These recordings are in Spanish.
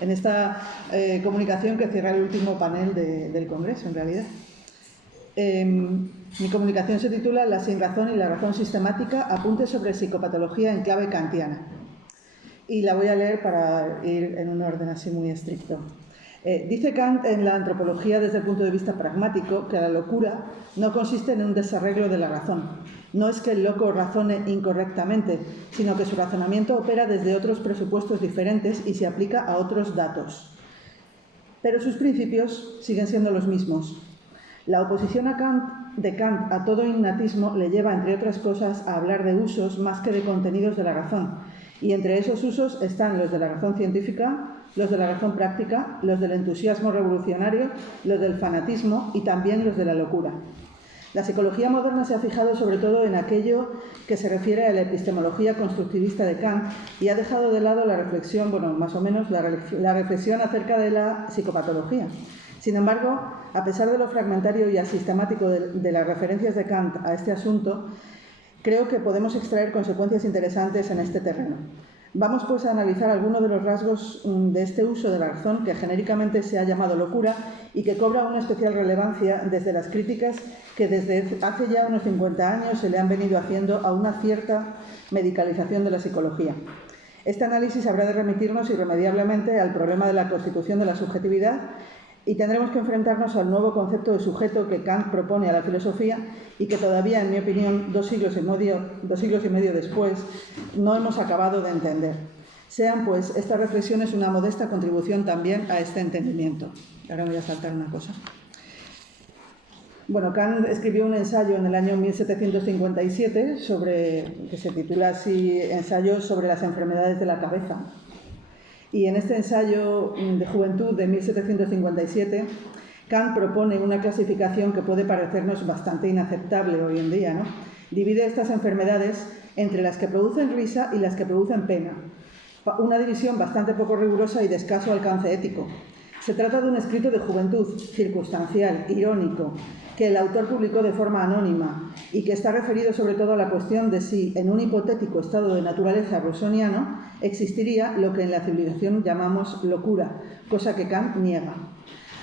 en esta comunicación que cierra el último panel del Congreso, en realidad. Mi comunicación se titula La sinrazón y la razón sistemática, apuntes sobre psicopatología en clave kantiana. Y la voy a leer para ir en un orden así muy estricto. Dice Kant en la antropología desde el punto de vista pragmático que la locura no consiste en un desarreglo de la razón. No es que el loco razone incorrectamente, sino que su razonamiento opera desde otros presupuestos diferentes y se aplica a otros datos. Pero sus principios siguen siendo los mismos. La oposición de Kant a todo innatismo le lleva, entre otras cosas, a hablar de usos más que de contenidos de la razón. Y entre esos usos están los de la razón científica, los de la razón práctica, los del entusiasmo revolucionario, los del fanatismo y también los de la locura. La psicología moderna se ha fijado sobre todo en aquello que se refiere a la epistemología constructivista de Kant y ha dejado de lado la reflexión, más o menos la reflexión acerca de la psicopatología. Sin embargo, a pesar de lo fragmentario y asistemático de las referencias de Kant a este asunto, creo que podemos extraer consecuencias interesantes en este terreno. Vamos pues a analizar algunos de los rasgos de este uso de la razón que genéricamente se ha llamado locura y que cobra una especial relevancia desde las críticas que desde hace ya unos 50 años se le han venido haciendo a una cierta medicalización de la psicología. Este análisis habrá de remitirnos irremediablemente al problema de la constitución de la subjetividad y tendremos que enfrentarnos al nuevo concepto de sujeto que Kant propone a la filosofía y que todavía, en mi opinión, dos siglos y medio después, no hemos acabado de entender. Sean, pues, estas reflexiones una modesta contribución también a este entendimiento. Ahora me voy a saltar una cosa. Kant escribió un ensayo en el año 1757 que se titula así Ensayo sobre las enfermedades de la cabeza. Y en este ensayo de juventud de 1757, Kant propone una clasificación que puede parecernos bastante inaceptable hoy en día, ¿no? Divide estas enfermedades entre las que producen risa y las que producen pena. Una división bastante poco rigurosa y de escaso alcance ético. Se trata de un escrito de juventud, circunstancial, irónico, que el autor publicó de forma anónima y que está referido sobre todo a la cuestión de si, en un hipotético estado de naturaleza rusoniano, existiría lo que en la civilización llamamos locura, cosa que Kant niega.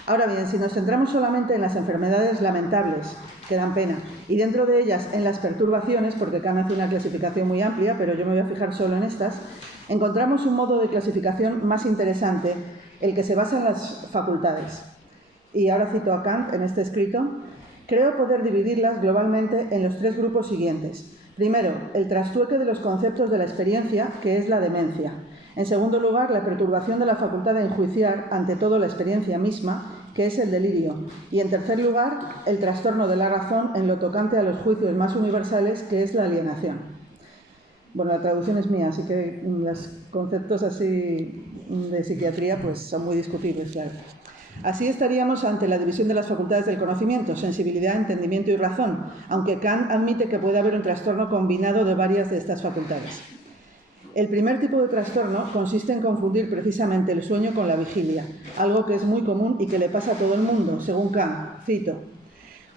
Ahora bien, si nos centramos solamente en las enfermedades lamentables, que dan pena, y dentro de ellas en las perturbaciones, porque Kant hace una clasificación muy amplia, pero yo me voy a fijar solo en estas, encontramos un modo de clasificación más interesante, el que se basa en las facultades. Y ahora cito a Kant en este escrito: creo poder dividirlas globalmente en los tres grupos siguientes. Primero, el trastrueque de los conceptos de la experiencia, que es la demencia. En segundo lugar, la perturbación de la facultad de enjuiciar, ante todo la experiencia misma, que es el delirio. Y en tercer lugar, el trastorno de la razón en lo tocante a los juicios más universales, que es la alienación. La traducción es mía, así que los conceptos así de psiquiatría pues son muy discutibles, claro. Así estaríamos ante la división de las facultades del conocimiento, sensibilidad, entendimiento y razón, aunque Kant admite que puede haber un trastorno combinado de varias de estas facultades. El primer tipo de trastorno consiste en confundir precisamente el sueño con la vigilia, algo que es muy común y que le pasa a todo el mundo, según Kant. Cito: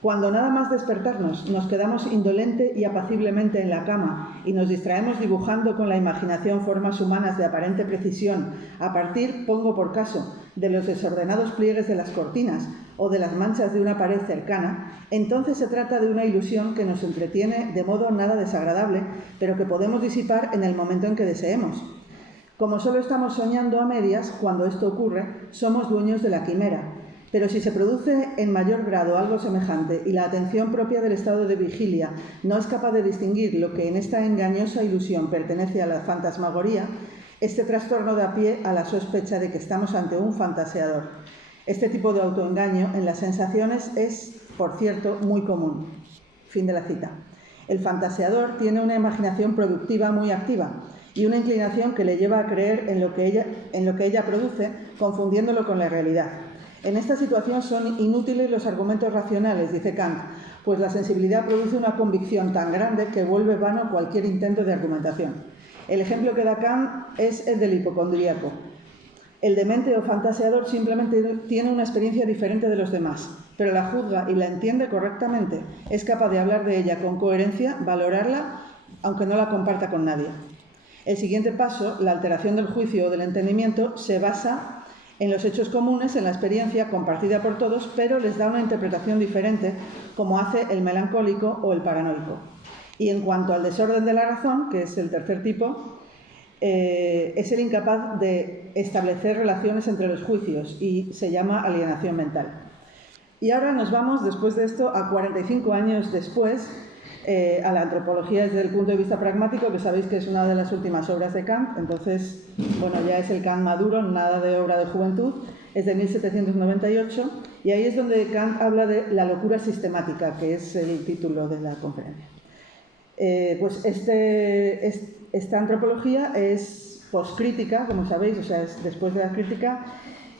cuando nada más despertarnos nos quedamos indolente y apaciblemente en la cama y nos distraemos dibujando con la imaginación formas humanas de aparente precisión, a partir, pongo por caso, de los desordenados pliegues de las cortinas o de las manchas de una pared cercana, entonces se trata de una ilusión que nos entretiene de modo nada desagradable, pero que podemos disipar en el momento en que deseemos. Como solo estamos soñando a medias, cuando esto ocurre, somos dueños de la quimera. Pero si se produce en mayor grado algo semejante y la atención propia del estado de vigilia no es capaz de distinguir lo que en esta engañosa ilusión pertenece a la fantasmagoría, este trastorno da pie a la sospecha de que estamos ante un fantaseador. Este tipo de autoengaño en las sensaciones es, por cierto, muy común. Fin de la cita. El fantaseador tiene una imaginación productiva muy activa y una inclinación que le lleva a creer en lo que ella produce, confundiéndolo con la realidad. En esta situación son inútiles los argumentos racionales, dice Kant, pues la sensibilidad produce una convicción tan grande que vuelve vano cualquier intento de argumentación. El ejemplo que da Kant es el del hipocondríaco. El demente o fantaseador simplemente tiene una experiencia diferente de los demás, pero la juzga y la entiende correctamente. Es capaz de hablar de ella con coherencia, valorarla, aunque no la comparta con nadie. El siguiente paso, la alteración del juicio o del entendimiento, se basa en los hechos comunes, en la experiencia compartida por todos, pero les da una interpretación diferente, como hace el melancólico o el paranoico. Y en cuanto al desorden de la razón, que es el tercer tipo, es el incapaz de establecer relaciones entre los juicios y se llama alienación mental. Y ahora nos vamos, después de esto, a 45 años después, a la antropología desde el punto de vista pragmático, que sabéis que es una de las últimas obras de Kant. Entonces, bueno, ya es el Kant maduro, nada de obra de juventud, es de 1798, y ahí es donde Kant habla de la locura sistemática, que es el título de la conferencia. Pues esta antropología es poscrítica, como sabéis, o sea, es después de la crítica,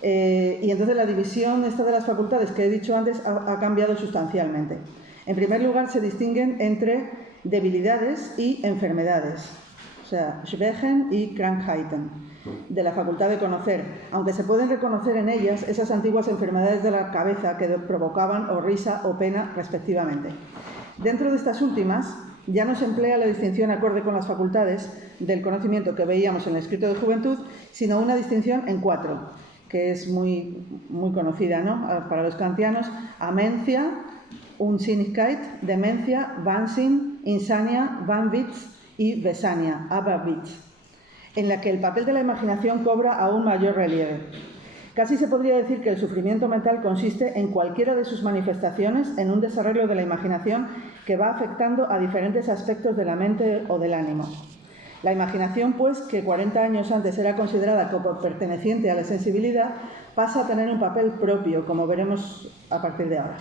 y entonces la división esta de las facultades que he dicho antes ha cambiado sustancialmente. En primer lugar, se distinguen entre debilidades y enfermedades, o sea, Schwächen y Krankheiten, de la facultad de conocer, aunque se pueden reconocer en ellas esas antiguas enfermedades de la cabeza que provocaban o risa o pena respectivamente. Dentro de estas últimas, ya no se emplea la distinción acorde con las facultades del conocimiento que veíamos en el escrito de juventud, sino una distinción en 4, que es muy conocida, ¿no?, para los kantianos: amencia, Unsinnigkeit, demencia, Wahnsinn, insania, Wahnwitz y Besania, Aberwitz, en la que el papel de la imaginación cobra aún mayor relieve. Casi se podría decir que el sufrimiento mental consiste en cualquiera de sus manifestaciones en un desarrollo de la imaginación que va afectando a diferentes aspectos de la mente o del ánimo. La imaginación, pues, que 40 años antes era considerada como perteneciente a la sensibilidad, pasa a tener un papel propio, como veremos a partir de ahora.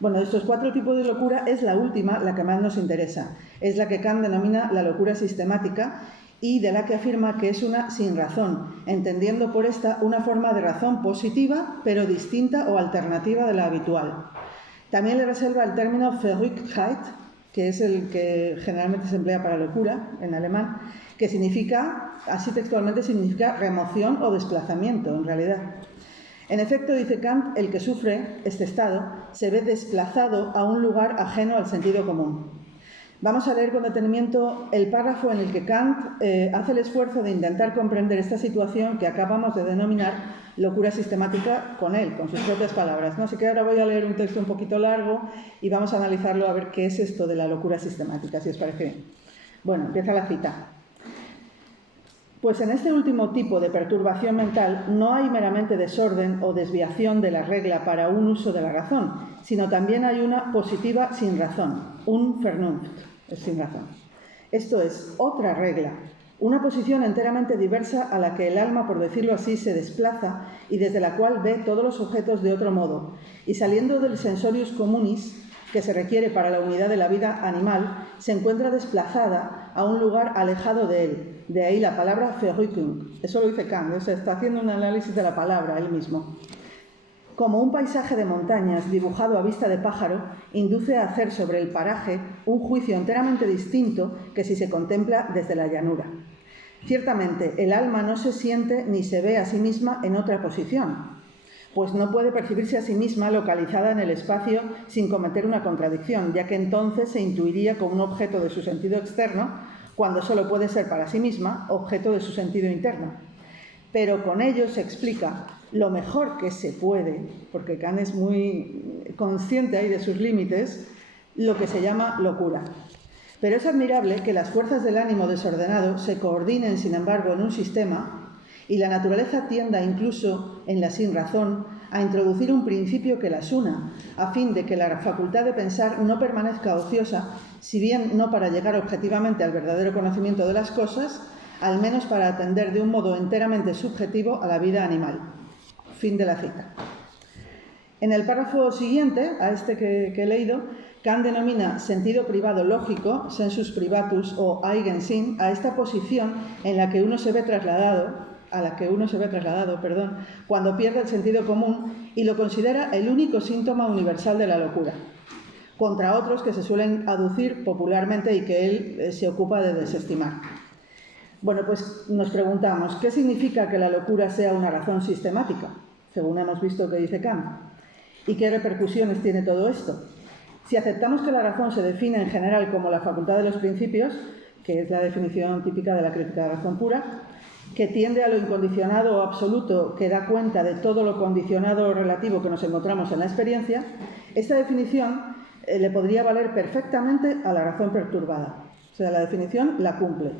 Bueno, de estos 4 tipos de locura es la última la que más nos interesa. Es la que Kant denomina la locura sistemática y de la que afirma que es una sin razón, entendiendo por esta una forma de razón positiva, pero distinta o alternativa de la habitual. También le reserva el término Verrücktheit, que es el que generalmente se emplea para locura en alemán, que significa, así textualmente, significa remoción o desplazamiento, en realidad. En efecto, dice Kant, el que sufre este estado se ve desplazado a un lugar ajeno al sentido común. Vamos a leer con detenimiento el párrafo en el que Kant hace el esfuerzo de intentar comprender esta situación que acabamos de denominar locura sistemática con él, con sus propias palabras, ¿no? Así que ahora voy a leer un texto un poquito largo y vamos a analizarlo a ver qué es esto de la locura sistemática, si os parece bien. Bueno, empieza la cita. Pues en este último tipo de perturbación mental no hay meramente desorden o desviación de la regla para un uso de la razón, sino también hay una positiva sin razón, un Vernunft, es sin razón. Esto es otra regla, una posición enteramente diversa a la que el alma, por decirlo así, se desplaza y desde la cual ve todos los objetos de otro modo, y saliendo del sensorius communis, que se requiere para la unidad de la vida animal, se encuentra desplazada a un lugar alejado de él. De ahí la palabra Verrückung. Eso lo dice Kant, o sea, está haciendo un análisis de la palabra él mismo. Como un paisaje de montañas dibujado a vista de pájaro, induce a hacer sobre el paraje un juicio enteramente distinto que si se contempla desde la llanura. Ciertamente, el alma no se siente ni se ve a sí misma en otra posición, pues no puede percibirse a sí misma localizada en el espacio sin cometer una contradicción, ya que entonces se intuiría como un objeto de su sentido externo, cuando solo puede ser para sí misma objeto de su sentido interno. Pero con ello se explica lo mejor que se puede, porque Kant es muy consciente ahí de sus límites, lo que se llama locura. Pero es admirable que las fuerzas del ánimo desordenado se coordinen, sin embargo, en un sistema, y la naturaleza tienda incluso en la sinrazón a introducir un principio que las una, a fin de que la facultad de pensar no permanezca ociosa, si bien no para llegar objetivamente al verdadero conocimiento de las cosas, al menos para atender de un modo enteramente subjetivo a la vida animal. Fin de la cita. En el párrafo siguiente, a este que he leído, Kant denomina sentido privado lógico, sensus privatus o Eigensinn, a esta posición en la que uno se ve trasladado, cuando pierde el sentido común y lo considera el único síntoma universal de la locura, contra otros que se suelen aducir popularmente y que él se ocupa de desestimar. Bueno, pues nos preguntamos, ¿qué significa que la locura sea una razón sistemática? Según hemos visto que dice Kant. ¿Y qué repercusiones tiene todo esto? Si aceptamos que la razón se define en general como la facultad de los principios, que es la definición típica de la crítica de la razón pura, que tiende a lo incondicionado o absoluto, que da cuenta de todo lo condicionado o relativo que nos encontramos en la experiencia, esta definición le podría valer perfectamente a la razón perturbada. O sea, la definición la cumple.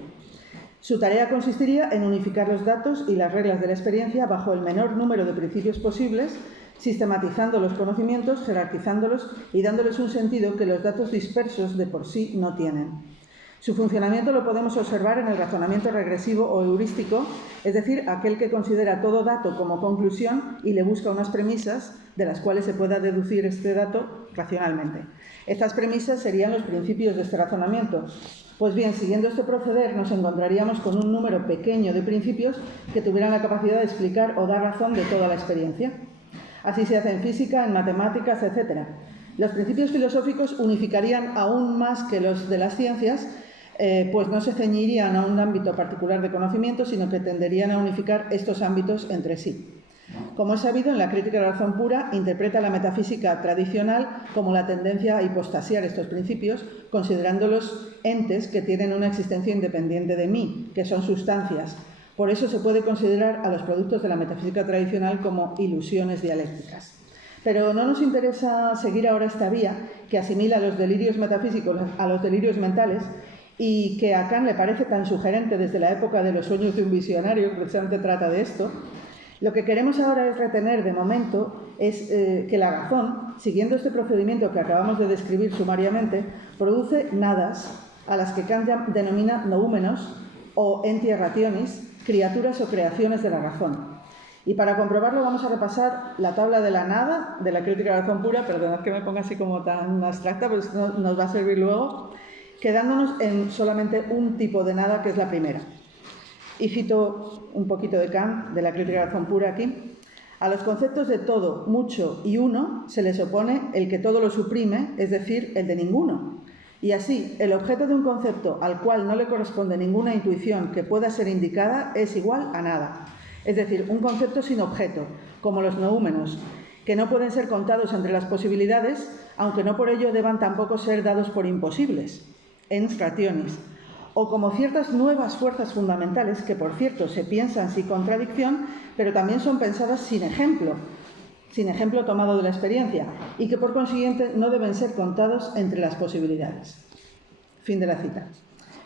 Su tarea consistiría en unificar los datos y las reglas de la experiencia bajo el menor número de principios posibles, sistematizando los conocimientos, jerarquizándolos y dándoles un sentido que los datos dispersos de por sí no tienen. Su funcionamiento lo podemos observar en el razonamiento regresivo o heurístico, es decir, aquel que considera todo dato como conclusión y le busca unas premisas de las cuales se pueda deducir este dato racionalmente. Estas premisas serían los principios de este razonamiento. Pues bien, siguiendo este proceder, nos encontraríamos con un número pequeño de principios que tuvieran la capacidad de explicar o dar razón de toda la experiencia. Así se hace en física, en matemáticas, etc. Los principios filosóficos unificarían aún más que los de las ciencias, pues no se ceñirían a un ámbito particular de conocimiento, sino que tenderían a unificar estos ámbitos entre sí. Como es sabido, en la crítica de la razón pura interpreta la metafísica tradicional como la tendencia a hipostasiar estos principios, considerándolos entes que tienen una existencia independiente de mí, que son sustancias. Por eso se puede considerar a los productos de la metafísica tradicional como ilusiones dialécticas. Pero no nos interesa seguir ahora esta vía que asimila los delirios metafísicos a los delirios mentales y que a Kant le parece tan sugerente desde la época de los sueños de un visionario, que precisamente trata de esto. Lo que queremos ahora es retener de momento es que la razón, siguiendo este procedimiento que acabamos de describir sumariamente, produce nadas a las que Kant denomina noúmenos o entia rationis, criaturas o creaciones de la razón. Y para comprobarlo vamos a repasar la tabla de la nada de la crítica de la razón pura, perdonad que me ponga así como tan abstracta, pero esto nos va a servir luego, quedándonos en solamente un tipo de nada, que es la primera. Y cito un poquito de Kant, de la crítica de la razón pura aquí. A los conceptos de todo, mucho y uno se les opone el que todo lo suprime, es decir, el de ninguno. Y así, el objeto de un concepto al cual no le corresponde ninguna intuición que pueda ser indicada es igual a nada. Es decir, un concepto sin objeto, como los noúmenos, que no pueden ser contados entre las posibilidades, aunque no por ello deban tampoco ser dados por imposibles, ens rationis, o como ciertas nuevas fuerzas fundamentales que, por cierto, se piensan sin contradicción, pero también son pensadas sin ejemplo tomado de la experiencia, y que por consiguiente no deben ser contados entre las posibilidades. Fin de la cita.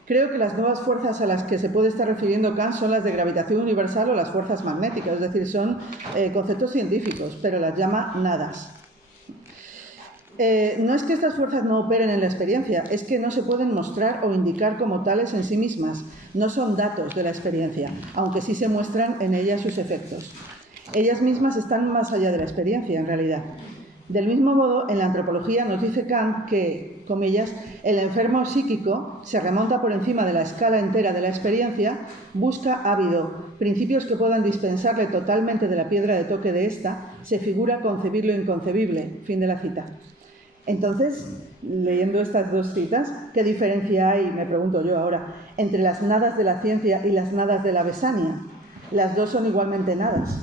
Creo que las nuevas fuerzas a las que se puede estar refiriendo Kant son las de gravitación universal o las fuerzas magnéticas, es decir, son conceptos científicos, pero las llama nadas. No es que estas fuerzas no operen en la experiencia, es que no se pueden mostrar o indicar como tales en sí mismas, no son datos de la experiencia, aunque sí se muestran en ellas sus efectos. Ellas mismas están más allá de la experiencia, en realidad. Del mismo modo, en la antropología nos dice Kant que, comillas, el enfermo psíquico se remonta por encima de la escala entera de la experiencia, busca ávido principios que puedan dispensarle totalmente de la piedra de toque de ésta, se figura concebir lo inconcebible. Fin de la cita. Entonces, leyendo estas dos citas, ¿qué diferencia hay, me pregunto yo ahora, entre las nadas de la ciencia y las nadas de la Besania? Las dos son igualmente nadas,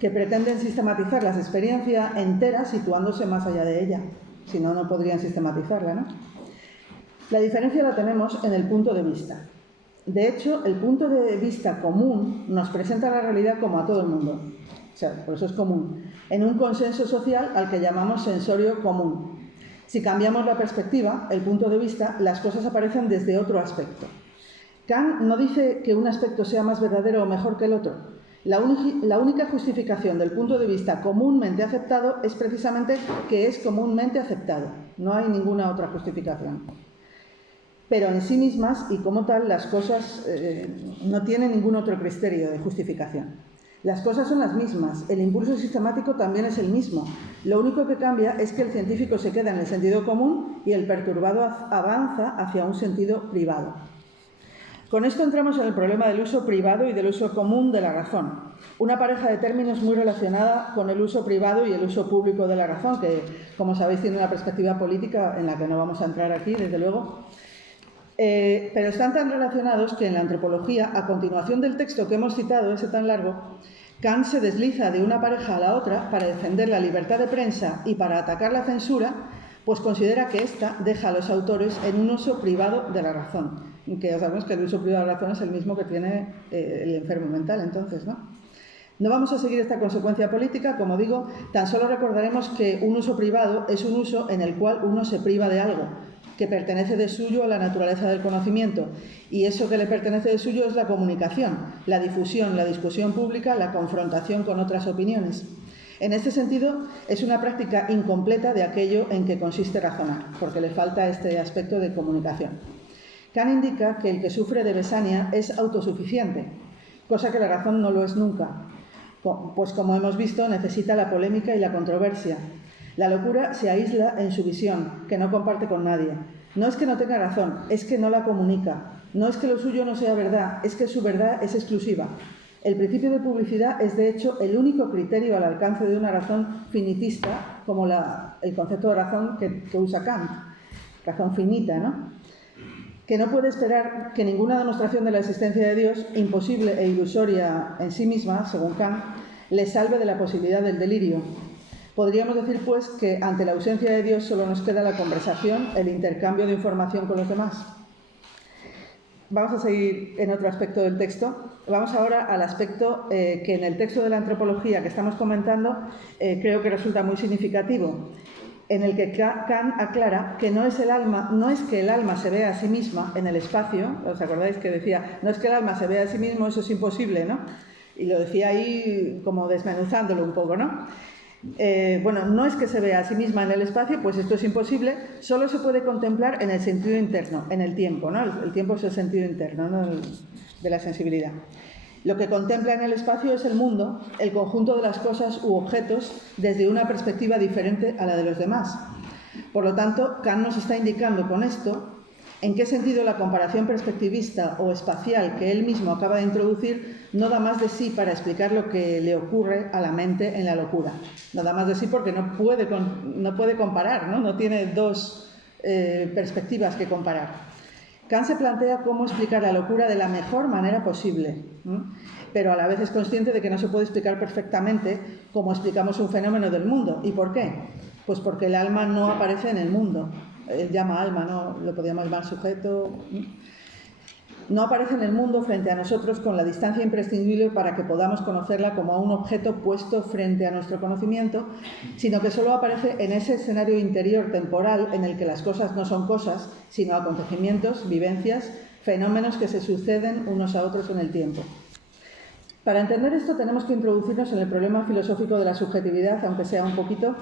que pretenden sistematizar la experiencia entera situándose más allá de ella. Si no, no podrían sistematizarla, ¿no? La diferencia la tenemos en el punto de vista. De hecho, el punto de vista común nos presenta la realidad como a todo el mundo. O sea, por eso es común. En un consenso social al que llamamos sensorio común. Si cambiamos la perspectiva, el punto de vista, las cosas aparecen desde otro aspecto. Kant no dice que un aspecto sea más verdadero o mejor que el otro. La única justificación del punto de vista comúnmente aceptado es precisamente que es comúnmente aceptado. No hay ninguna otra justificación. Pero en sí mismas y como tal las cosas no tienen ningún otro criterio de justificación. Las cosas son las mismas, el impulso sistemático también es el mismo. Lo único que cambia es que el científico se queda en el sentido común y el perturbado avanza hacia un sentido privado. Con esto entramos en el problema del uso privado y del uso común de la razón. Una pareja de términos muy relacionada con el uso privado y el uso público de la razón, que, como sabéis, tiene una perspectiva política en la que no vamos a entrar aquí, desde luego. Pero están tan relacionados que en la antropología, a continuación del texto que hemos citado, ese tan largo, Kant se desliza de una pareja a la otra para defender la libertad de prensa y para atacar la censura, pues considera que ésta deja a los autores en un uso privado de la razón. que ya sabemos que el uso privado de la razón es el mismo que tiene el enfermo mental, entonces, ¿no? No vamos a seguir esta consecuencia política, como digo, tan solo recordaremos que un uso privado es un uso en el cual uno se priva de algo, que pertenece de suyo a la naturaleza del conocimiento, y eso que le pertenece de suyo es la comunicación, la difusión, la discusión pública, la confrontación con otras opiniones. En este sentido, es una práctica incompleta de aquello en que consiste razonar, porque le falta este aspecto de comunicación. Kant indica que el que sufre de besania es autosuficiente, cosa que la razón no lo es nunca, pues como hemos visto, necesita la polémica y la controversia. La locura se aísla en su visión, que no comparte con nadie. No es que no tenga razón, es que no la comunica. No es que lo suyo no sea verdad, es que su verdad es exclusiva. El principio de publicidad es, de hecho, el único criterio al alcance de una razón finitista, como el concepto de razón que usa Kant, razón finita, ¿no? Que no puede esperar que ninguna demostración de la existencia de Dios, imposible e ilusoria en sí misma, según Kant, le salve de la posibilidad del delirio. Podríamos decir, pues, que ante la ausencia de Dios solo nos queda la conversación, el intercambio de información con los demás. Vamos a seguir en otro aspecto del texto. Vamos ahora al aspecto que en el texto de la antropología que estamos comentando creo que resulta muy significativo, en el que Kant aclara que no es que el alma se vea a sí misma en el espacio. ¿Os acordáis que decía, no es que el alma se vea a sí mismo, eso es imposible, ¿no? Y lo decía ahí como desmenuzándolo un poco, ¿no? Bueno, no es que se vea a sí misma en el espacio, pues esto es imposible, solo se puede contemplar en el sentido interno, en el tiempo, ¿no? El tiempo es el sentido interno, ¿no? De la sensibilidad. Lo que contempla en el espacio es el mundo, el conjunto de las cosas u objetos desde una perspectiva diferente a la de los demás. Por lo tanto, Kant nos está indicando con esto en qué sentido la comparación perspectivista o espacial que él mismo acaba de introducir no da más de sí para explicar lo que le ocurre a la mente en la locura. No da más de sí porque no puede comparar, no tiene dos perspectivas que comparar. Kant se plantea cómo explicar la locura de la mejor manera posible, pero a la vez es consciente de que no se puede explicar perfectamente cómo explicamos un fenómeno del mundo. ¿Y por qué? Pues porque el alma no aparece en el mundo. Él llama alma, ¿no? Lo podríamos llamar sujeto. No aparece en el mundo frente a nosotros con la distancia imprescindible para que podamos conocerla como un objeto puesto frente a nuestro conocimiento, sino que solo aparece en ese escenario interior temporal en el que las cosas no son cosas, sino acontecimientos, vivencias, fenómenos que se suceden unos a otros en el tiempo. Para entender esto tenemos que introducirnos en el problema filosófico de la subjetividad, aunque sea un poquito.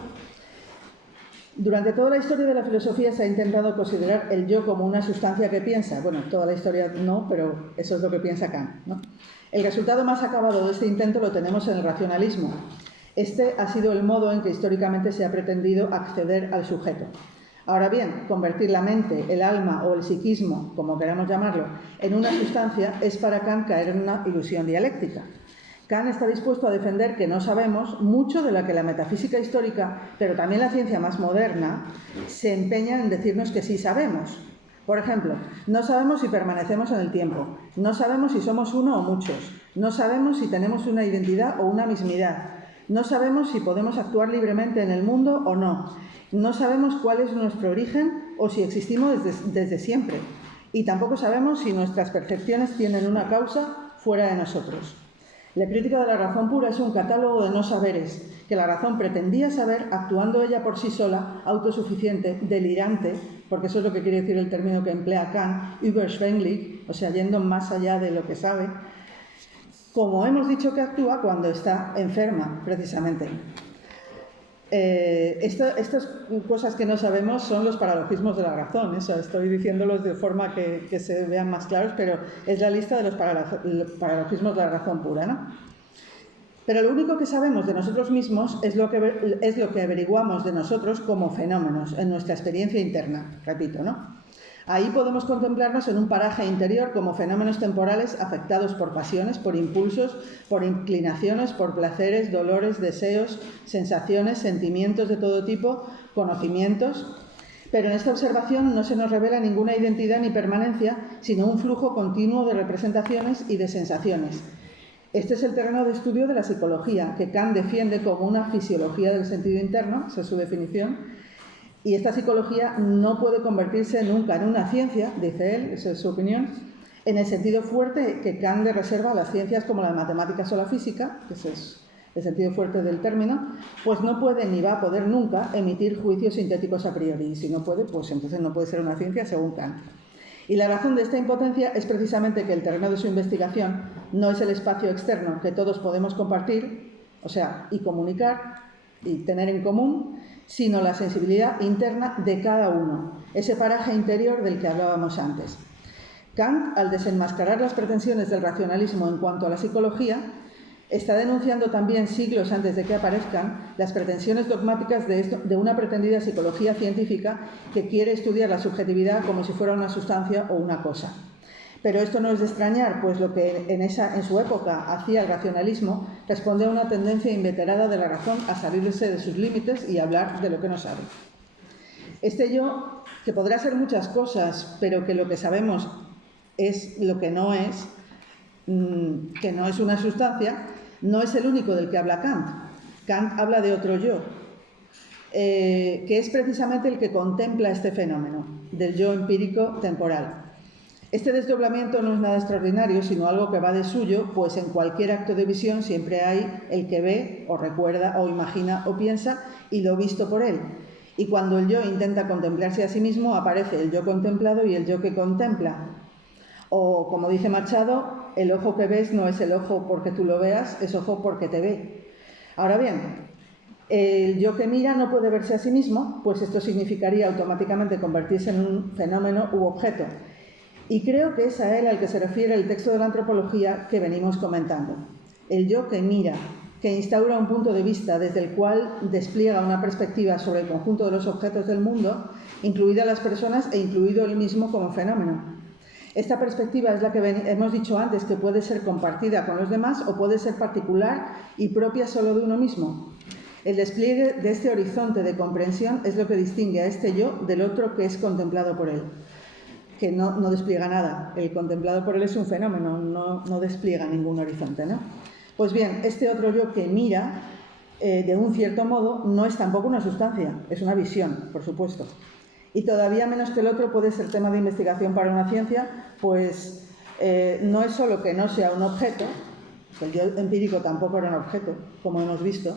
Durante toda la historia de la filosofía se ha intentado considerar el yo como una sustancia que piensa. Bueno, toda la historia no, pero eso es lo que piensa Kant, ¿no? El resultado más acabado de este intento lo tenemos en el racionalismo. Este ha sido el modo en que históricamente se ha pretendido acceder al sujeto. Ahora bien, convertir la mente, el alma o el psiquismo, como queramos llamarlo, en una sustancia es para Kant caer en una ilusión dialéctica. Kant está dispuesto a defender que no sabemos mucho de lo que la metafísica histórica, pero también la ciencia más moderna, se empeñan en decirnos que sí sabemos. Por ejemplo, no sabemos si permanecemos en el tiempo, no sabemos si somos uno o muchos, no sabemos si tenemos una identidad o una mismidad, no sabemos si podemos actuar libremente en el mundo o no, no sabemos cuál es nuestro origen o si existimos desde siempre, y tampoco sabemos si nuestras percepciones tienen una causa fuera de nosotros. La crítica de la razón pura es un catálogo de no saberes, que la razón pretendía saber actuando ella por sí sola, autosuficiente, delirante, porque eso es lo que quiere decir el término que emplea Kant, überschwänglich, o sea, yendo más allá de lo que sabe, como hemos dicho que actúa cuando está enferma, precisamente. Estas cosas que no sabemos son los paralogismos de la razón, eso estoy diciéndolos de forma que se vean más claros, pero es la lista de los paralogismos de la razón pura, ¿no? Pero lo único que sabemos de nosotros mismos es lo que averiguamos de nosotros como fenómenos en nuestra experiencia interna, repito, ¿no? Ahí podemos contemplarnos en un paraje interior como fenómenos temporales afectados por pasiones, por impulsos, por inclinaciones, por placeres, dolores, deseos, sensaciones, sentimientos de todo tipo, conocimientos. Pero en esta observación no se nos revela ninguna identidad ni permanencia, sino un flujo continuo de representaciones y de sensaciones. Este es el terreno de estudio de la psicología, que Kant defiende como una fisiología del sentido interno, esa es su definición, Y esta psicología no puede convertirse nunca en una ciencia, dice él, esa es su opinión, en el sentido fuerte que Kant le reserva a las ciencias como las matemáticas o la física, que ese es el sentido fuerte del término, pues no puede ni va a poder nunca emitir juicios sintéticos a priori. Y si no puede, pues entonces no puede ser una ciencia según Kant. Y la razón de esta impotencia es precisamente que el terreno de su investigación no es el espacio externo que todos podemos compartir, o sea, y comunicar y tener en común, sino la sensibilidad interna de cada uno, ese paraje interior del que hablábamos antes. Kant, al desenmascarar las pretensiones del racionalismo en cuanto a la psicología, está denunciando también, siglos antes de que aparezcan, las pretensiones dogmáticas de una pretendida psicología científica que quiere estudiar la subjetividad como si fuera una sustancia o una cosa. Pero esto no es de extrañar, pues lo que en su época hacía el racionalismo responde a una tendencia inveterada de la razón a salirse de sus límites y hablar de lo que no sabe. Este yo, que podrá ser muchas cosas, pero que lo que sabemos es lo que no es una sustancia, no es el único del que habla Kant. Kant habla de otro yo, que es precisamente el que contempla este fenómeno, del yo empírico temporal. Este desdoblamiento no es nada extraordinario, sino algo que va de suyo, pues en cualquier acto de visión siempre hay el que ve, o recuerda, o imagina, o piensa, y lo visto por él. Y cuando el yo intenta contemplarse a sí mismo, aparece el yo contemplado y el yo que contempla. O, como dice Machado, el ojo que ves no es el ojo porque tú lo veas, es ojo porque te ve. Ahora bien, el yo que mira no puede verse a sí mismo, pues esto significaría automáticamente convertirse en un fenómeno u objeto. Y creo que es a él al que se refiere el texto de la antropología que venimos comentando. El yo que mira, que instaura un punto de vista desde el cual despliega una perspectiva sobre el conjunto de los objetos del mundo, incluidas las personas e incluido él mismo como fenómeno. Esta perspectiva es la que hemos dicho antes, que puede ser compartida con los demás o puede ser particular y propia solo de uno mismo. El despliegue de este horizonte de comprensión es lo que distingue a este yo del otro que es contemplado por él, que no despliega nada. El contemplado por él es un fenómeno, no despliega ningún horizonte, ¿no? Pues bien, este otro yo que mira, de un cierto modo, no es tampoco una sustancia, es una visión, por supuesto. Y todavía menos que el otro puede ser tema de investigación para una ciencia, pues no es solo que no sea un objeto, el yo empírico tampoco era un objeto, como hemos visto,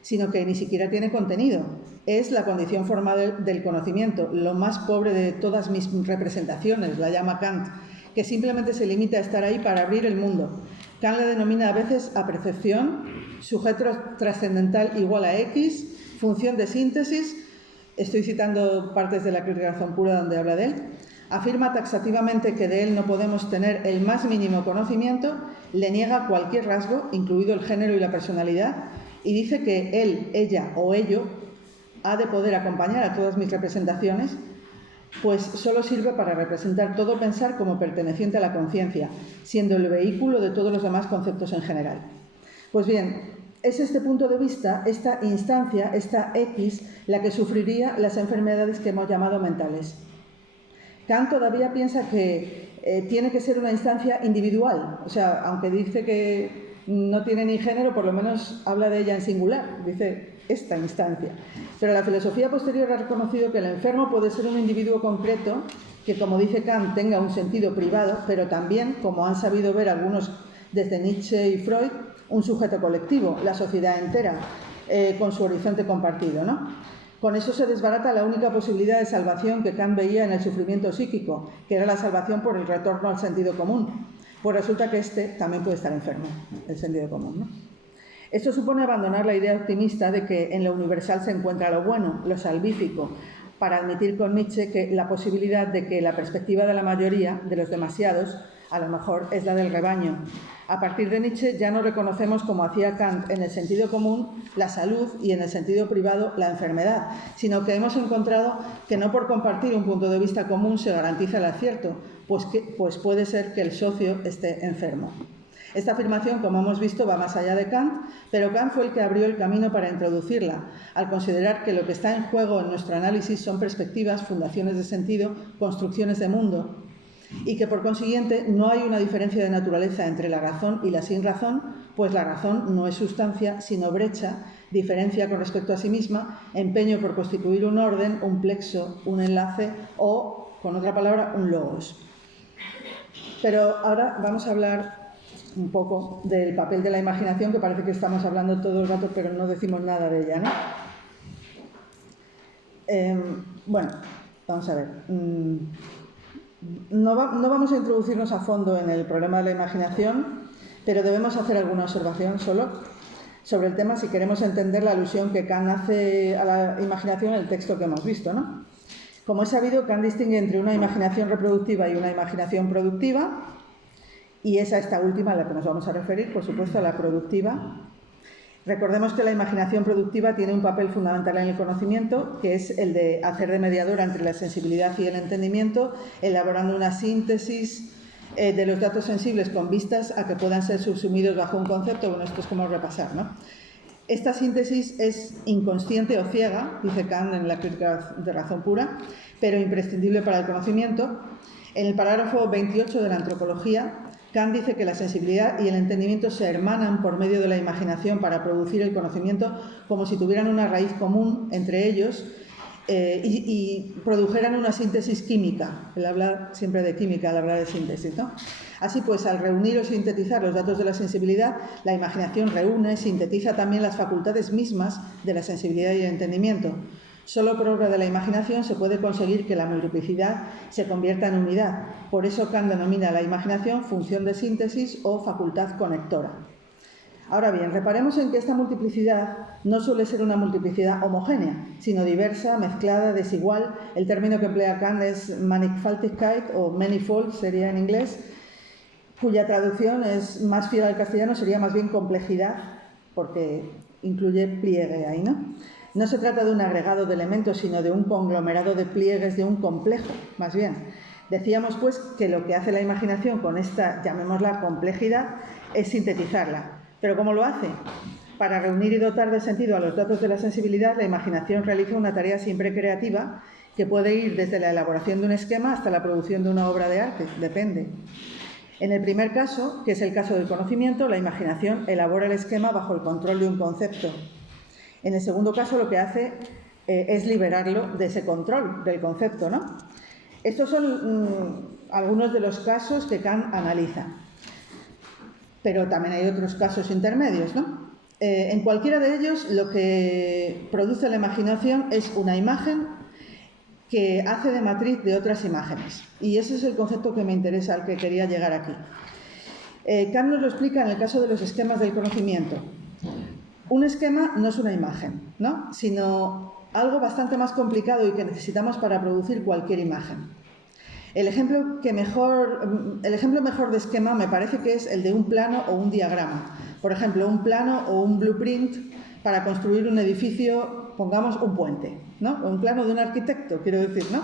sino que ni siquiera tiene contenido. Es la condición formal del conocimiento, lo más pobre de todas mis representaciones, la llama Kant, que simplemente se limita a estar ahí para abrir el mundo. Kant le denomina a veces a percepción, sujeto trascendental igual a X, función de síntesis. Estoy citando partes de la crítica de la razón pura donde habla de él. Afirma taxativamente que de él no podemos tener el más mínimo conocimiento, le niega cualquier rasgo, incluido el género y la personalidad, y dice que él, ella o ello ha de poder acompañar a todas mis representaciones, pues solo sirve para representar todo pensar como perteneciente a la conciencia, siendo el vehículo de todos los demás conceptos en general. Pues bien, es este punto de vista, esta instancia, esta X, la que sufriría las enfermedades que hemos llamado mentales. Kant todavía piensa que tiene que ser una instancia individual, o sea, aunque dice que no tiene ni género, por lo menos habla de ella en singular, dice esta instancia. Pero la filosofía posterior ha reconocido que el enfermo puede ser un individuo concreto que, como dice Kant, tenga un sentido privado, pero también, como han sabido ver algunos desde Nietzsche y Freud, un sujeto colectivo, la sociedad entera, con su horizonte compartido, ¿no? Con eso se desbarata la única posibilidad de salvación que Kant veía en el sufrimiento psíquico, que era la salvación por el retorno al sentido común. Pues resulta que este también puede estar enfermo, el sentido común, ¿no? Esto supone abandonar la idea optimista de que en lo universal se encuentra lo bueno, lo salvífico, para admitir con Nietzsche que la posibilidad de que la perspectiva de la mayoría, de los demasiados, a lo mejor es la del rebaño. A partir de Nietzsche ya no reconocemos, como hacía Kant, en el sentido común la salud y en el sentido privado la enfermedad, sino que hemos encontrado que no por compartir un punto de vista común se garantiza el acierto, pues puede ser que el socio esté enfermo. Esta afirmación, como hemos visto, va más allá de Kant, pero Kant fue el que abrió el camino para introducirla, al considerar que lo que está en juego en nuestro análisis son perspectivas, fundaciones de sentido, construcciones de mundo, y que por consiguiente no hay una diferencia de naturaleza entre la razón y la sinrazón, pues la razón no es sustancia, sino brecha, diferencia con respecto a sí misma, empeño por constituir un orden, un plexo, un enlace o, con otra palabra, un logos. Pero ahora vamos a hablar un poco del papel de la imaginación, que parece que estamos hablando todo el rato, pero no decimos nada de ella, ¿no? Bueno, vamos a ver. No vamos a introducirnos a fondo en el problema de la imaginación, pero debemos hacer alguna observación solo sobre el tema si queremos entender la alusión que Kant hace a la imaginación en el texto que hemos visto, ¿no? Como es sabido, Kant distingue entre una imaginación reproductiva y una imaginación productiva, y es a esta última a la que nos vamos a referir, por supuesto, a la productiva. Recordemos que la imaginación productiva tiene un papel fundamental en el conocimiento, que es el de hacer de mediadora entre la sensibilidad y el entendimiento, elaborando una síntesis de los datos sensibles con vistas a que puedan ser subsumidos bajo un concepto. Bueno, esto es como repasar, ¿no? Esta síntesis es inconsciente o ciega, dice Kant en la Crítica de razón pura, pero imprescindible para el conocimiento. En el parágrafo 28 de la Antropología, Kant dice que la sensibilidad y el entendimiento se hermanan por medio de la imaginación para producir el conocimiento como si tuvieran una raíz común entre ellos y produjeran una síntesis química. Él habla siempre de química al hablar de síntesis, ¿no? Así pues, al reunir o sintetizar los datos de la sensibilidad, la imaginación reúne, sintetiza también las facultades mismas de la sensibilidad y el entendimiento. Solo por obra de la imaginación se puede conseguir que la multiplicidad se convierta en unidad. Por eso Kant denomina la imaginación función de síntesis o facultad conectora. Ahora bien, reparemos en que esta multiplicidad no suele ser una multiplicidad homogénea, sino diversa, mezclada, desigual. El término que emplea Kant es mannigfaltigkeit o manifold, sería en inglés, cuya traducción es más fiel al castellano, sería más bien complejidad, porque incluye pliegue ahí, ¿no? No se trata de un agregado de elementos, sino de un conglomerado de pliegues, de un complejo, más bien. Decíamos, pues, que lo que hace la imaginación con esta, llamémosla, complejidad, es sintetizarla. ¿Pero cómo lo hace? Para reunir y dotar de sentido a los datos de la sensibilidad, la imaginación realiza una tarea siempre creativa que puede ir desde la elaboración de un esquema hasta la producción de una obra de arte, depende. En el primer caso, que es el caso del conocimiento, la imaginación elabora el esquema bajo el control de un concepto. En el segundo caso, lo que hace es liberarlo de ese control del concepto, ¿no? Estos son algunos de los casos que Kant analiza. Pero también hay otros casos intermedios, ¿no? En cualquiera de ellos, lo que produce la imaginación es una imagen que hace de matriz de otras imágenes. Y ese es el concepto que me interesa, al que quería llegar aquí. Kant nos lo explica en el caso de los esquemas del conocimiento. Un esquema no es una imagen, ¿no? Sino algo bastante más complicado y que necesitamos para producir cualquier imagen. El ejemplo mejor de esquema me parece que es el de un plano o un diagrama. Por ejemplo, un plano o un blueprint para construir un edificio, pongamos un puente, ¿no? O un plano de un arquitecto, quiero decir, ¿no?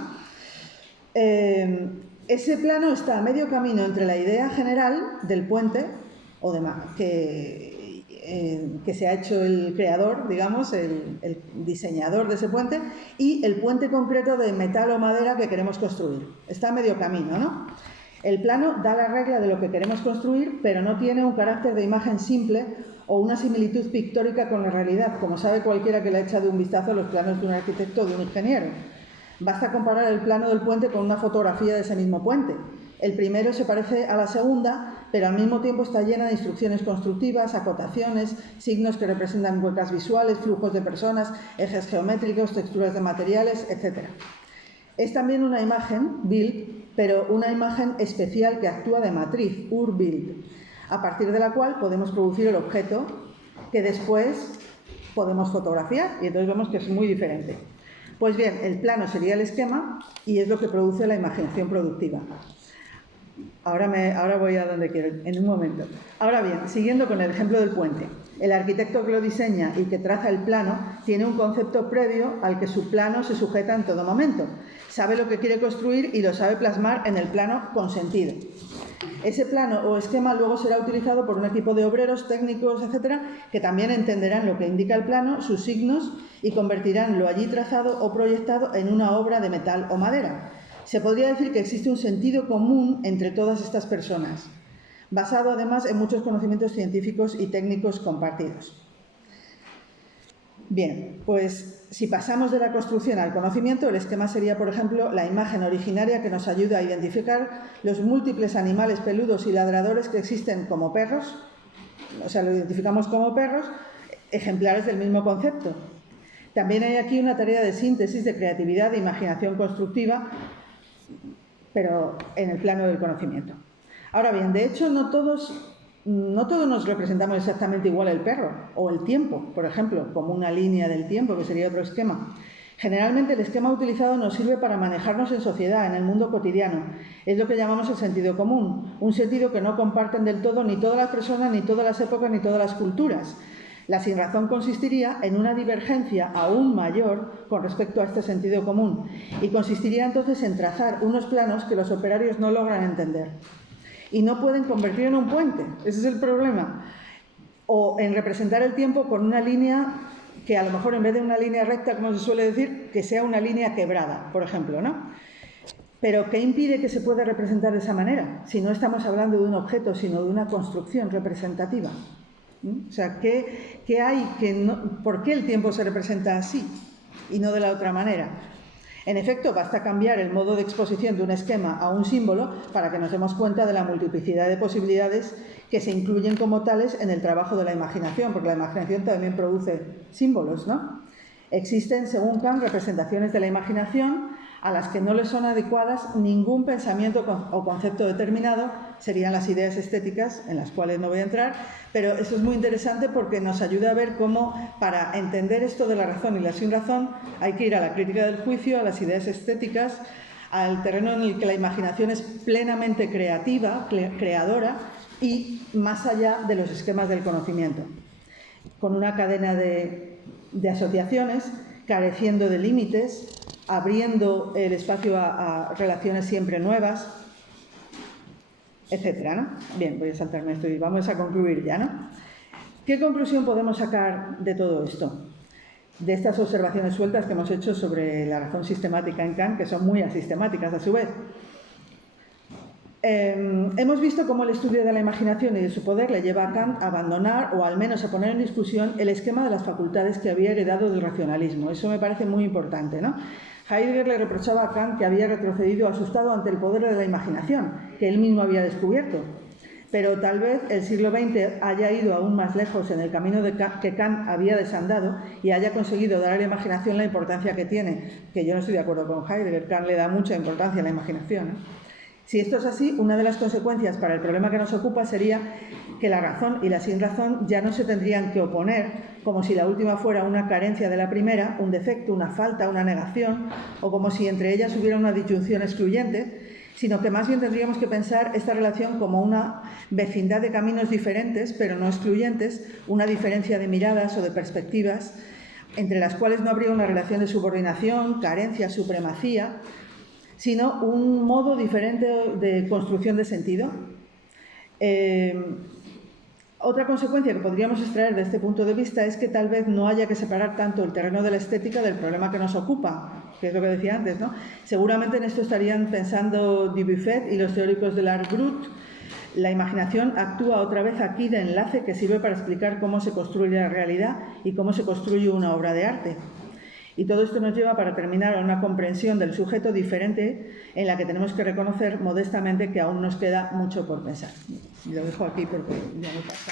Ese plano está a medio camino entre la idea general del puente o demás, que se ha hecho el creador, digamos, el diseñador de ese puente, y el puente concreto de metal o madera que queremos construir. Está a medio camino, ¿no? El plano da la regla de lo que queremos construir, pero no tiene un carácter de imagen simple o una similitud pictórica con la realidad, como sabe cualquiera que le ha echado un vistazo a los planos de un arquitecto o de un ingeniero. Basta comparar el plano del puente con una fotografía de ese mismo puente. El primero se parece a la segunda, pero al mismo tiempo está llena de instrucciones constructivas, acotaciones, signos que representan huecas visuales, flujos de personas, ejes geométricos, texturas de materiales, etc. Es también una imagen, Bild, pero una imagen especial que actúa de matriz, Urbild, a partir de la cual podemos producir el objeto que después podemos fotografiar, y entonces vemos que es muy diferente. Pues bien, el plano sería el esquema y es lo que produce la imaginación productiva. Ahora voy a donde quiero, en un momento. Ahora bien, siguiendo con el ejemplo del puente. El arquitecto que lo diseña y que traza el plano tiene un concepto previo al que su plano se sujeta en todo momento. Sabe lo que quiere construir y lo sabe plasmar en el plano con sentido. Ese plano o esquema luego será utilizado por un equipo de obreros, técnicos, etcétera, que también entenderán lo que indica el plano, sus signos, y convertirán lo allí trazado o proyectado en una obra de metal o madera. Se podría decir que existe un sentido común entre todas estas personas. basado además en muchos conocimientos científicos y técnicos compartidos. Bien, pues si pasamos de la construcción al conocimiento, el esquema sería, por ejemplo, la imagen originaria que nos ayuda a identificar los múltiples animales peludos y ladradores que existen como perros, o sea, lo identificamos como perros, ejemplares del mismo concepto. También hay aquí una tarea de síntesis, de creatividad, de imaginación constructiva, pero en el plano del conocimiento. Ahora bien, de hecho, no todos nos representamos exactamente igual el perro o el tiempo, por ejemplo, como una línea del tiempo, que sería otro esquema. Generalmente el esquema utilizado nos sirve para manejarnos en sociedad, en el mundo cotidiano. Es lo que llamamos el sentido común, un sentido que no comparten del todo ni todas las personas, ni todas las épocas, ni todas las culturas. La sinrazón consistiría en una divergencia aún mayor con respecto a este sentido común y consistiría entonces en trazar unos planos que los operarios no logran entender y no pueden convertir en un puente, ese es el problema, o en representar el tiempo con una línea que a lo mejor en vez de una línea recta, como se suele decir, que sea una línea quebrada, por ejemplo, ¿no? Pero ¿qué impide que se pueda representar de esa manera? Si no estamos hablando de un objeto, sino de una construcción representativa. O sea, ¿qué hay que no, ¿por qué el tiempo se representa así y no de la otra manera? En efecto, basta cambiar el modo de exposición de un esquema a un símbolo para que nos demos cuenta de la multiplicidad de posibilidades que se incluyen como tales en el trabajo de la imaginación, porque la imaginación también produce símbolos, ¿no? Existen, según Kant, representaciones de la imaginación a las que no les son adecuadas ningún pensamiento o concepto determinado, serían las ideas estéticas, en las cuales no voy a entrar, pero eso es muy interesante porque nos ayuda a ver cómo, para entender esto de la razón y la sinrazón, hay que ir a la crítica del juicio, a las ideas estéticas, al terreno en el que la imaginación es plenamente creativa, creadora, y más allá de los esquemas del conocimiento, con una cadena de asociaciones, careciendo de límites, abriendo el espacio a relaciones siempre nuevas, etcétera, ¿no? Bien, voy a saltarme esto y vamos a concluir ya, ¿no? ¿Qué conclusión podemos sacar de todo esto? De estas observaciones sueltas que hemos hecho sobre la razón sistemática en Kant, que son muy asistemáticas a su vez. Hemos visto cómo el estudio de la imaginación y de su poder le lleva a Kant a abandonar o al menos a poner en discusión el esquema de las facultades que había heredado del racionalismo. Eso me parece muy importante, ¿no? Heidegger le reprochaba a Kant que había retrocedido asustado ante el poder de la imaginación, que él mismo había descubierto. Pero tal vez el siglo XX haya ido aún más lejos en el camino que Kant había desandado y haya conseguido dar a la imaginación la importancia que tiene, que yo no estoy de acuerdo con Heidegger. Kant le da mucha importancia a la imaginación, ¿no? Si esto es así, una de las consecuencias para el problema que nos ocupa sería que la razón y la sinrazón ya no se tendrían que oponer, como si la última fuera una carencia de la primera, un defecto, una falta, una negación, o como si entre ellas hubiera una disyunción excluyente, sino que más bien tendríamos que pensar esta relación como una vecindad de caminos diferentes, pero no excluyentes, una diferencia de miradas o de perspectivas, entre las cuales no habría una relación de subordinación, carencia, supremacía, sino un modo diferente de construcción de sentido. Otra consecuencia que podríamos extraer de este punto de vista es que tal vez no haya que separar tanto el terreno de la estética del problema que nos ocupa, que es lo que decía antes, ¿no? Seguramente en esto estarían pensando Dubuffet y los teóricos del art brut. La imaginación actúa otra vez aquí de enlace que sirve para explicar cómo se construye la realidad y cómo se construye una obra de arte. Y todo esto nos lleva, para terminar, a una comprensión del sujeto diferente en la que tenemos que reconocer modestamente que aún nos queda mucho por pensar. Y lo dejo aquí porque ya me pasa.